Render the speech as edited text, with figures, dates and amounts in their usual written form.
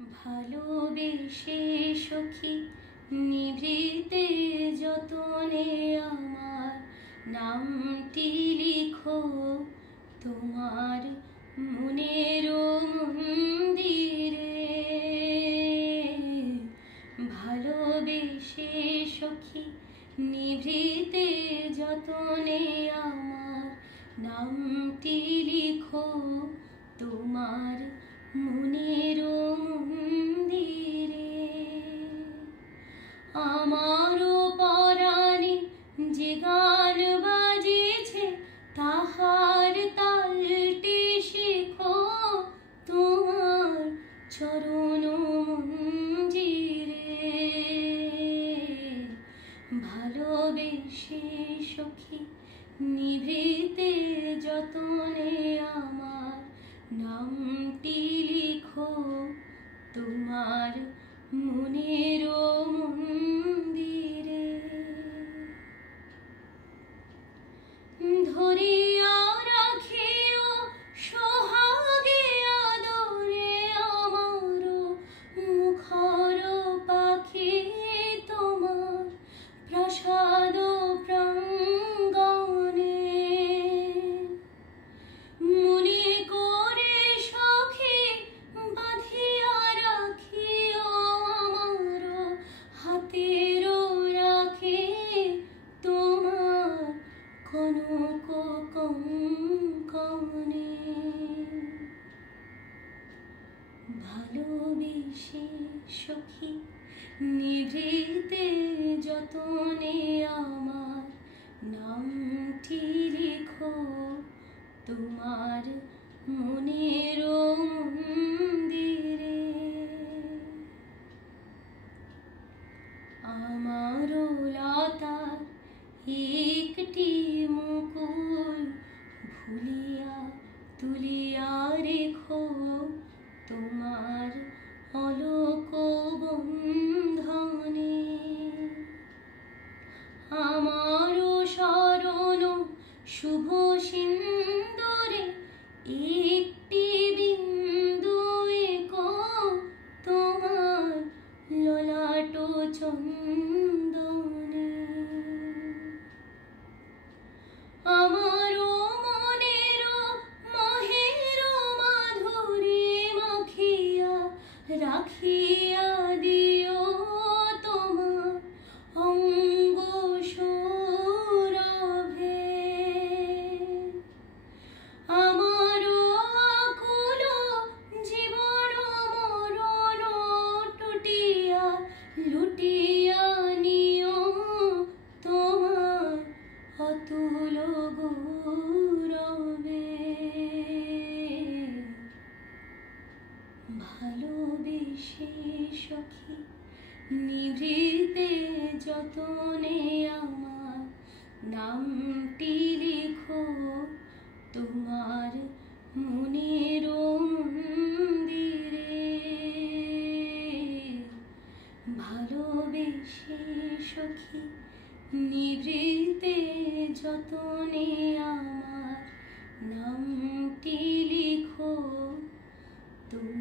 ভালোবেসে সখী নিভৃতে যতনে আমার নামটি লিখো তোমার মনের মন্দিরে। ভালোবেসে সখী নিভৃতে যতনে আমার নামটি লিখো তোমার মনের মন্দিরে। আমারও পরাণে যে গান বাজেছে তাহার তালটি শেখো তোমার চরণ মঞ্জিরে। ভালোবেসে সখী নিভৃতে যতনে আমার নামটি লিখো তোমার মনের মন্দিরে। ধরিয়া রাখিও সোহাগে আদরে আমার মুখর পাখি তোমার প্রাসাদ প্রাঙ্গণে। মনে করে সখী বাঁধিয়া রাখিও আমার হাতের রাখে তোমার কনক কঙ্কণে। ভালোবেসে সখী নিভৃতে যতনে আমার নামটি লিখো তোমার মনের মন্দিরে। আমারও লতার একটি মুকুল ভুলিয়া তুলিয়া রেখো তোমার অলোক বন্ধনে। আমারও শরণ শুভ সিন্দুরে একটি বিন্দু এঁকো তোমার ললাট চন্দনে। আমারও মনের মহের মাধুরী মাখিয়া রাখিয়া দিও তোমার অঙ্গ সৌরভে। আমারও আকুল জীবন মরণ টুটিয়া লুটিয়া নিও তোমার অতুল গৌরবে। ভালোবেসে সখী নিভৃতে যতনে আমার নামটি লিখো তোমার মনের মন্দিরে। ভালোবেসে সখী নিভৃতে যতনে আমার নামটি লিখো তোমার